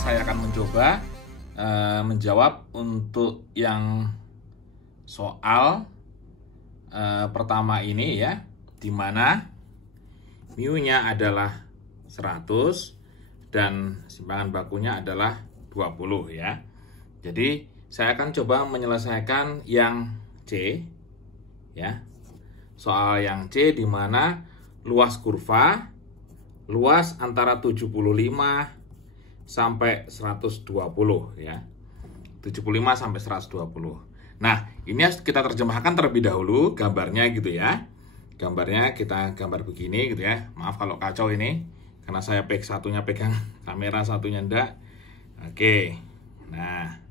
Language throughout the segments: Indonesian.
saya akan mencoba menjawab untuk yang soal pertama ini ya, di mana mu-nya adalah 100 dan simpangan bakunya adalah 20 ya. Jadi saya akan coba menyelesaikan yang C ya. Soal yang C di mana luas kurva luas antara 75 sampai 120 ya. 75 sampai 120. Nah, ini harus kita terjemahkan terlebih dahulu gambarnya gitu ya. Gambarnya kita gambar begini gitu ya. Maaf kalau kacau ini karena saya satunya pegang kamera, satunya enggak. Oke. Nah,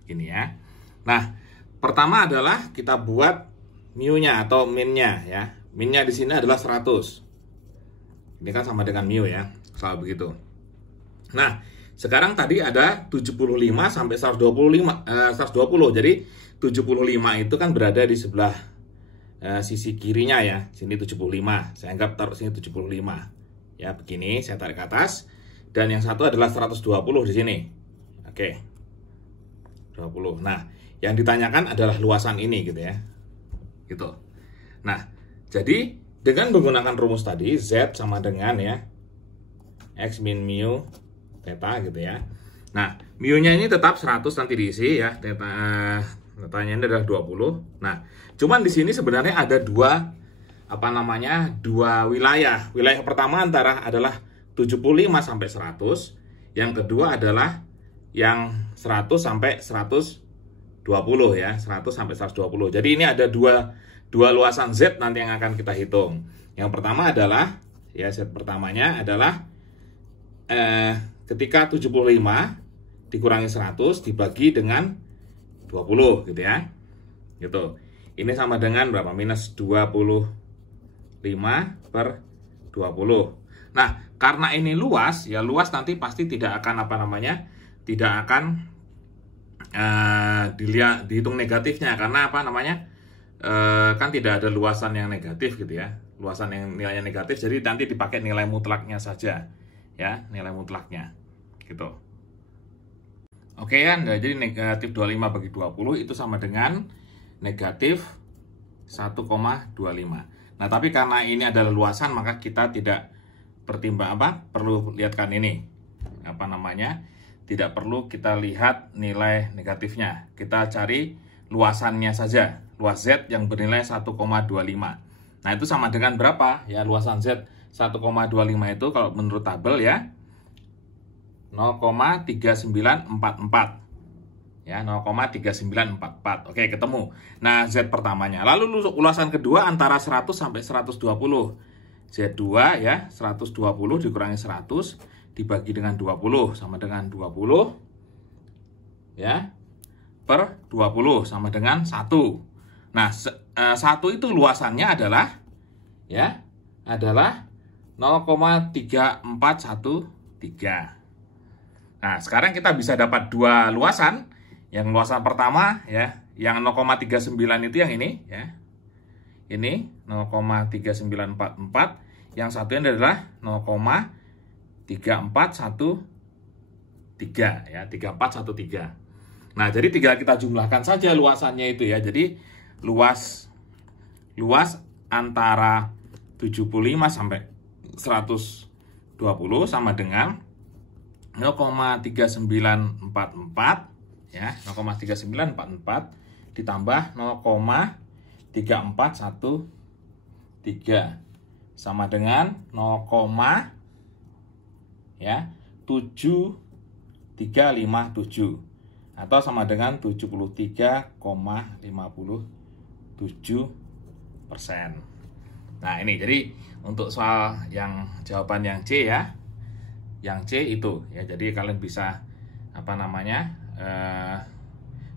begini ya. Nah, pertama adalah kita buat mu-nya atau min-nya ya. Min-nya di sini adalah 100. Ini kan sama dengan mu ya, selalu begitu. Nah, sekarang tadi ada 75 sampai 120. Jadi 75 itu kan berada di sebelah sisi kirinya ya. Sini 75. Saya anggap taruh sini 75. Ya, begini saya tarik ke atas dan yang satu adalah 120 di sini. Oke. 20. Nah, yang ditanyakan adalah luasan ini gitu ya. Gitu. Nah, jadi dengan menggunakan rumus tadi, Z sama dengan ya X min mu theta gitu ya. Nah, mu-nya ini tetap 100 nanti diisi ya. Tetanya ini adalah 20. Nah, cuman di sini sebenarnya ada dua wilayah. Wilayah pertama adalah 75 sampai 100. Yang kedua adalah yang 100 sampai 120 ya, 100 sampai 120. Jadi ini ada dua luasan Z nanti yang akan kita hitung. Yang pertama adalah ya, Z pertamanya adalah ketika 75 dikurangi 100 dibagi dengan 20 gitu ya. Gitu. Ini sama dengan berapa? Minus 25 per 20. Nah, karena ini luas, ya luas nanti pasti tidak akan tidak akan dihitung negatifnya karena kan tidak ada luasan yang negatif gitu ya, luasan yang nilainya negatif, jadi nanti dipakai nilai mutlaknya saja ya, nilai mutlaknya gitu. Oke kan, jadi negatif 25 bagi 20 itu sama dengan negatif 1,25. Nah, tapi karena ini adalah luasan maka kita tidak perlu lihatkan ini tidak perlu kita lihat nilai negatifnya, kita cari luasannya saja. Luas Z yang bernilai 1,25. Nah, itu sama dengan berapa? Ya, luasan Z 1,25 itu kalau menurut tabel ya 0,3944. Ya, 0,3944. Oke, ketemu. Nah, Z pertamanya. Lalu luasan kedua antara 100 sampai 120. Z2 ya, 120 dikurangi 100 dibagi dengan 20 sama dengan 20 ya per 20 sama dengan 1. Nah, 1 itu luasannya adalah 0,3413. Nah, sekarang kita bisa dapat dua luasan. Yang luasan pertama ya, yang 0,39 itu yang ini ya. Ini 0,3944, yang satunya adalah 0,3413 ya, 3413. Nah, jadi tinggal kita jumlahkan saja luasannya itu ya. Jadi luas antara 75 sampai 120 sama dengan 0,3944 ya, 0,3944 ditambah 0,3413 sama dengan 0,7357 atau sama dengan 73,57%. Nah, ini jadi untuk soal yang jawaban yang C ya, yang C itu ya. Jadi kalian bisa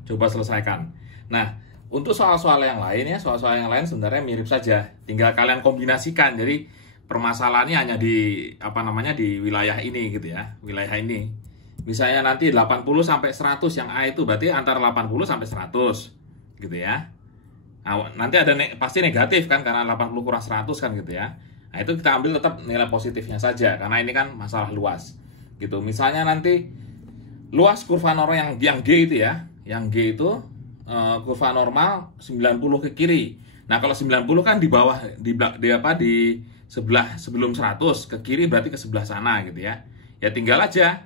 coba selesaikan. Nah, untuk soal-soal yang lain ya, soal-soal yang lain sebenarnya mirip saja, tinggal kalian kombinasikan. Jadi permasalahannya hanya di di wilayah ini gitu ya, wilayah ini. Misalnya nanti 80 sampai 100 yang A itu berarti antara 80 sampai 100 gitu ya. Nah, nanti ada pasti negatif kan karena 80 kurang 100 kan gitu ya. Nah, itu kita ambil tetap nilai positifnya saja karena ini kan masalah luas. Gitu. Misalnya nanti luas kurva normal yang G itu ya. Yang G itu kurva normal 90 ke kiri. Nah, kalau 90 kan di bawah di sebelah sebelum 100 ke kiri, berarti ke sebelah sana gitu ya. Ya tinggal aja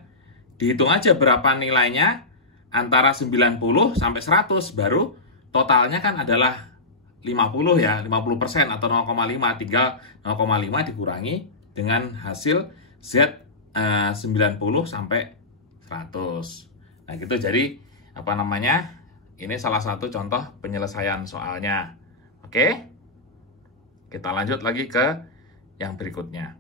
dihitung aja berapa nilainya antara 90 sampai 100, baru totalnya kan adalah 50 ya, 50% atau 0,5, tinggal 0,5 dikurangi dengan hasil Z 90 sampai 100. Nah, gitu. Jadi apa namanya? Ini salah satu contoh penyelesaian soalnya. Oke? Kita lanjut lagi ke yang berikutnya.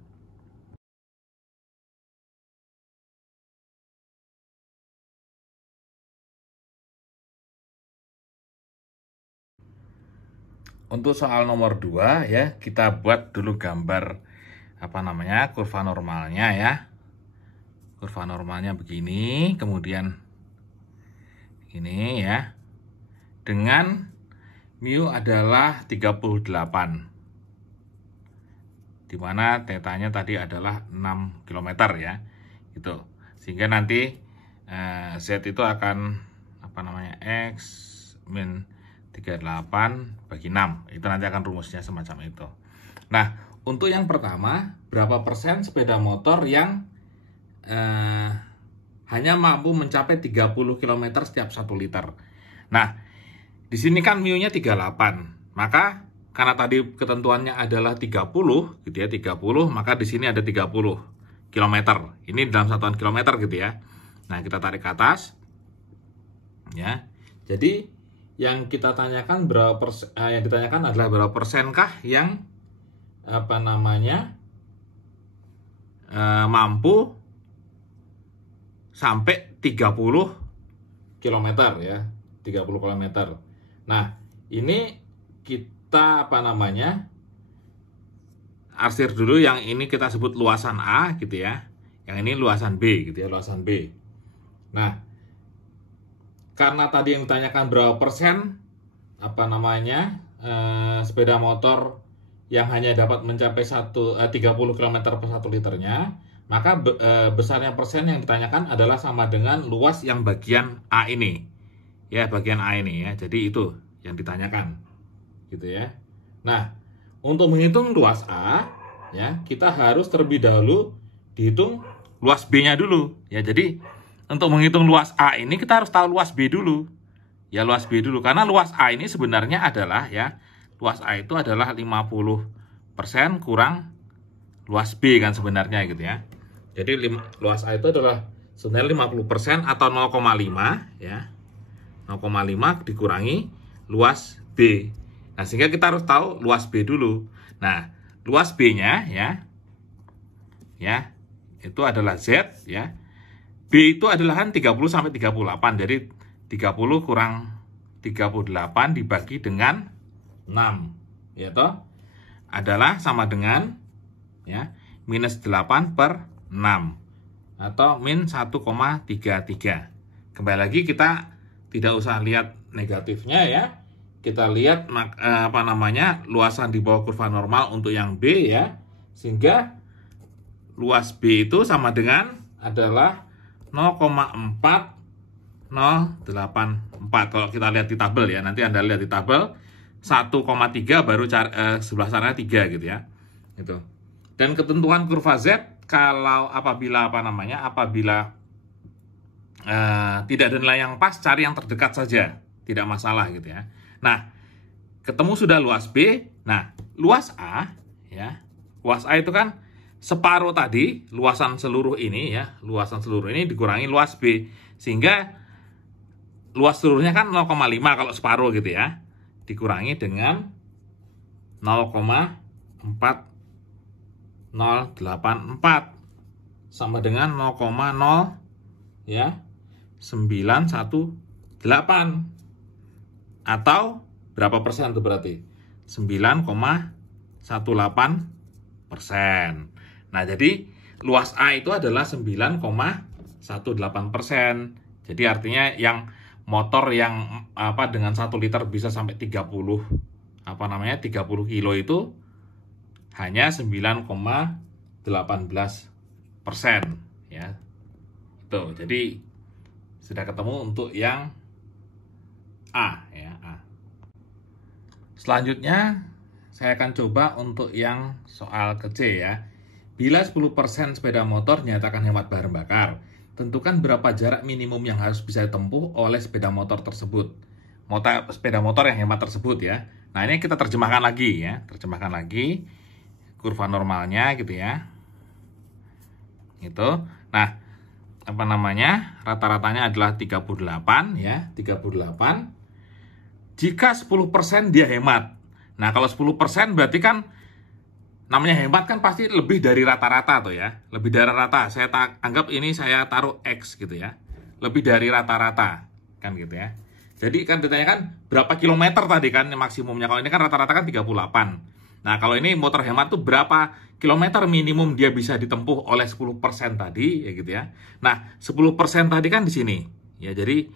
Untuk soal nomor 2 ya, kita buat dulu gambar apa namanya? Kurva normalnya ya. Kurva normalnya begini, kemudian ini ya. Dengan mu adalah 38. Dimana tetanya tadi adalah 6 km ya. Gitu. Sehingga nanti Z itu akan apa namanya? X min 38 bagi 6. Itu nanti akan rumusnya semacam itu. Nah, untuk yang pertama, berapa persen sepeda motor yang hanya mampu mencapai 30 km setiap 1 liter. Nah, di sini kan mu-nya 38. Maka karena tadi ketentuannya adalah 30 gitu ya, 30, maka di sini ada 30 km. Ini dalam satuan kilometer gitu ya. Nah, kita tarik ke atas. Ya. Jadi yang kita tanyakan yang ditanyakan adalah berapa persenkah yang apa namanya mampu sampai 30 km ya, 30 km. Nah, ini kita apa namanya arsir dulu, yang ini kita sebut luasan A gitu ya, yang ini luasan B gitu ya, luasan B. Nah, karena tadi yang ditanyakan berapa persen apa namanya sepeda motor yang hanya dapat mencapai 30 km per 1 liternya, maka besarnya persen yang ditanyakan adalah sama dengan luas yang bagian A ini. Ya, bagian A ini ya. Jadi itu yang ditanyakan. Gitu ya. Nah, untuk menghitung luas A ya, kita harus terlebih dahulu dihitung luas B-nya dulu. Ya, jadi untuk menghitung luas A ini kita harus tahu luas B dulu. Ya, luas B dulu, karena luas A ini sebenarnya adalah ya, luas A itu adalah 50% kurang luas B kan sebenarnya gitu ya. Jadi luas A itu adalah sebenarnya 50% atau 0,5 ya. 0,5 dikurangi luas B. Nah, sehingga kita harus tahu luas B dulu. Nah, luas B-nya ya itu adalah Z ya. B itu adalah 30 sampai 38. Jadi 30 kurang 38 dibagi dengan 6 ya toh adalah sama dengan ya minus 8 per 6 atau min 1,33. Kembali lagi, kita tidak usah lihat negatifnya ya. Kita lihat apa namanya luasan di bawah kurva normal untuk yang B ya. Sehingga luas B itu sama dengan adalah 0,4084. Kalau kita lihat di tabel ya, nanti Anda lihat di tabel 1,3 baru sebelah sana 3 gitu ya. Gitu. Dan ketentuan kurva Z kalau apabila tidak ada nilai yang pas, cari yang terdekat saja, tidak masalah gitu ya. Nah, ketemu sudah luas B. Nah, luas A ya. Luas A itu kan separuh tadi, luasan seluruh ini ya, luasan seluruh ini dikurangi luas B, sehingga luas seluruhnya kan 0,5 kalau separuh gitu ya, dikurangi dengan 0,4084 sama dengan 0,0 ya 918 atau berapa persen itu berarti 9,18%. Nah, jadi luas A itu adalah 9,18%. Jadi artinya yang motor yang dengan 1 liter bisa sampai 30 kilo itu hanya 9,18% ya. Tuh, jadi Sudah ketemu untuk yang A ya, A. Selanjutnya saya akan coba untuk yang soal ke C ya. Bila 10% sepeda motor nyatakan hemat bahan bakar, tentukan berapa jarak minimum yang harus bisa ditempuh oleh sepeda motor tersebut. Sepeda motor yang hemat tersebut ya. Nah, ini kita terjemahkan lagi ya, terjemahkan lagi kurva normalnya gitu ya. Itu. Nah, apa namanya, rata-ratanya adalah 38 ya, 38. Jika 10% dia hemat. Nah, kalau 10% berarti kan namanya hemat kan pasti lebih dari rata-rata tuh ya. Lebih dari rata. Saya anggap ini saya taruh X gitu ya. Lebih dari rata-rata kan gitu ya. Jadi kan ditanyakan berapa kilometer tadi kan maksimumnya. Kalau ini kan rata-rata kan 38. Nah, kalau ini motor hemat tuh berapa kilometer minimum dia bisa ditempuh oleh 10% tadi ya gitu ya. Nah, 10% tadi kan di sini. Ya, jadi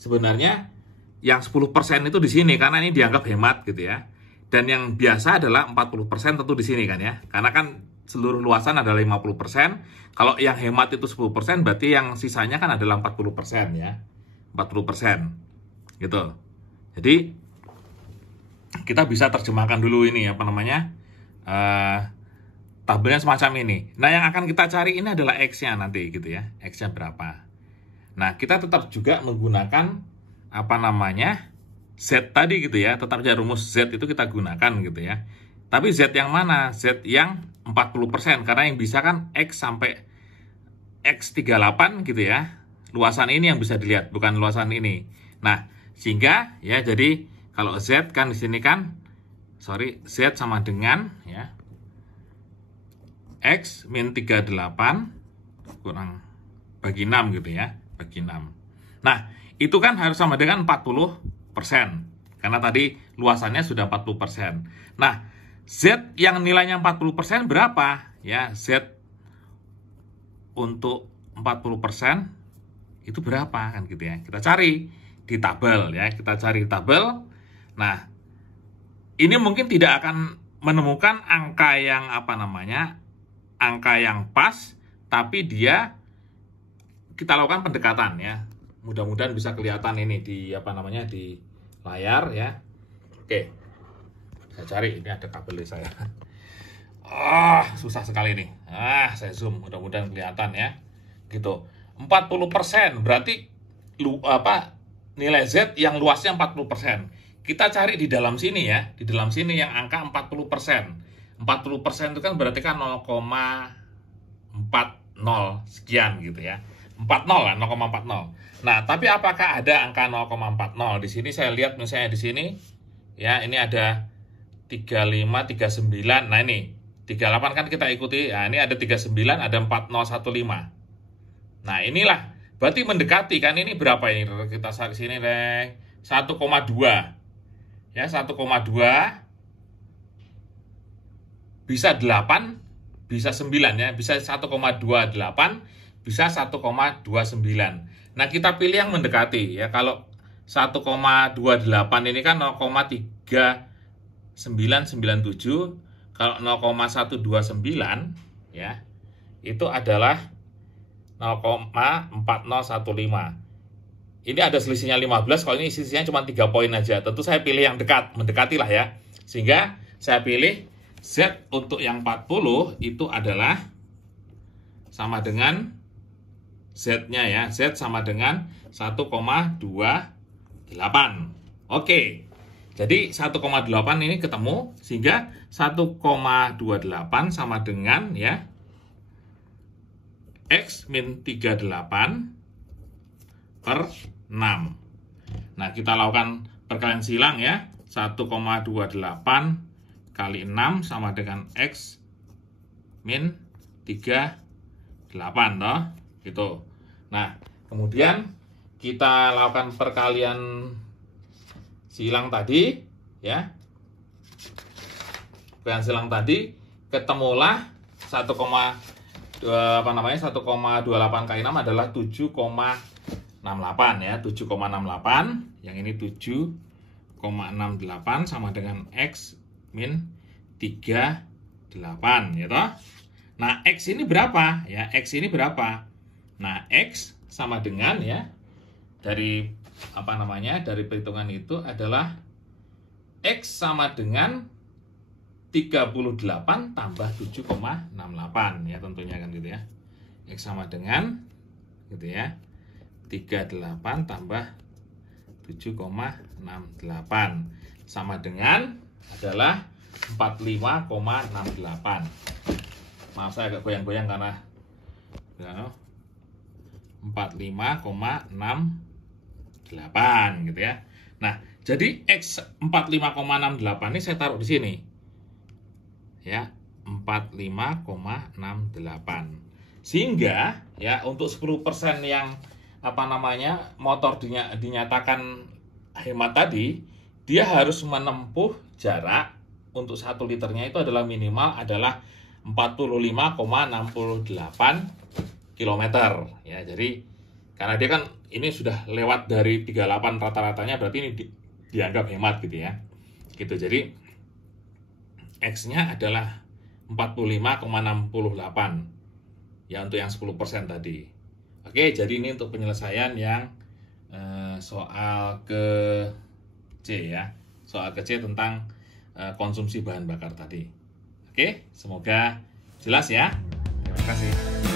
sebenarnya yang 10% itu di sini karena ini dianggap hemat gitu ya. Dan yang biasa adalah 40% tentu di sini kan ya. Karena kan seluruh luasan adalah 50%. Kalau yang hemat itu 10%, berarti yang sisanya kan adalah 40% ya. 40%. Gitu. Jadi kita bisa terjemahkan dulu ini apa namanya tabelnya semacam ini. Nah, yang akan kita cari ini adalah X-nya nanti gitu ya. X-nya berapa. Nah, kita tetap juga menggunakan apa namanya Z tadi gitu ya. Tetap aja rumus Z itu kita gunakan gitu ya. Tapi Z yang mana? Z yang 40%. Karena yang bisa kan X sampai X38 gitu ya. Luasan ini yang bisa dilihat, bukan luasan ini. Nah, sehingga ya jadi kalau Z kan di sini kan Z sama dengan ya X min 38 kurang bagi 6 gitu ya, bagi 6. Nah, itu kan harus sama dengan 40%. Karena tadi luasannya sudah 40%. Nah, Z yang nilainya 40% berapa? Ya, Z untuk 40% itu berapa kan gitu ya. Kita cari di tabel ya, kita cari di tabel. Nah, ini mungkin tidak akan menemukan angka yang apa namanya, angka yang pas, tapi dia kita lakukan pendekatan ya. Mudah-mudahan bisa kelihatan ini di apa namanya di layar ya. Oke, saya cari ini ada tabel saya. Susah sekali nih. Saya zoom, mudah-mudahan kelihatan ya. Gitu. 40% berarti nilai Z yang luasnya 40%. Kita cari di dalam sini ya, di dalam sini yang angka 40%. 40% itu kan berarti kan 0,40 sekian gitu ya. 40 lah, 0,40. Nah, tapi apakah ada angka 0,40? Di sini saya lihat misalnya di sini ya, ini ada 35, 39. Nah, ini 38 kan kita ikuti. Nah, ini ada 39, ada 4015. Nah, inilah berarti mendekati kan, ini berapa ini? Kita cari sini deh. 1,2. Ya, 1,2 bisa 8, bisa 9 ya, bisa 1,28, bisa 1,29. Nah, kita pilih yang mendekati ya. Kalau 1,28 ini kan 0,3997. Kalau 0,129 ya, itu adalah 0,4015. Ini ada selisihnya 15, kalau ini selisihnya cuma 3 poin aja. Tentu saya pilih yang dekat, mendekati lah ya. Sehingga saya pilih Z untuk yang 40 itu adalah sama dengan Z-nya ya. Z sama dengan 1,28. Oke. Jadi 1,8 ini ketemu, sehingga 1,28 sama dengan ya X min 38 per 6. Nah, kita lakukan perkalian silang ya. 1,28 kali 6 sama dengan X min 38 toh. Gitu. Nah, kemudian kita lakukan perkalian silang tadi ya. Perkalian silang tadi ketemulah 1,28 kali 6 adalah 7,68 ya, 7,68. Yang ini 7,68 sama dengan X min 38 ya toh. Nah, X ini berapa? Ya, X ini berapa? Nah, X sama dengan ya dari dari perhitungan itu adalah X sama dengan 38 tambah 7,68 ya tentunya kan gitu ya. X sama dengan gitu ya 38 tambah 7,68 sama dengan adalah 45,68. Maaf saya agak goyang-goyang karena ya, 45,68 gitu ya. Nah, jadi X 45,68 ini saya taruh di sini. Ya, 45,68. Sehingga ya untuk 10% yang motor dinyatakan hemat tadi, dia harus menempuh jarak untuk 1 liternya itu adalah minimal adalah 45,68 km ya. Jadi karena dia kan ini sudah lewat dari 38 rata-ratanya, berarti ini dianggap hemat gitu ya. Gitu. Jadi X-nya adalah 45,68 ya untuk yang 10% tadi. Oke, jadi ini untuk penyelesaian yang soal ke C ya. Soal ke C tentang konsumsi bahan bakar tadi. Oke, semoga jelas ya. Terima kasih.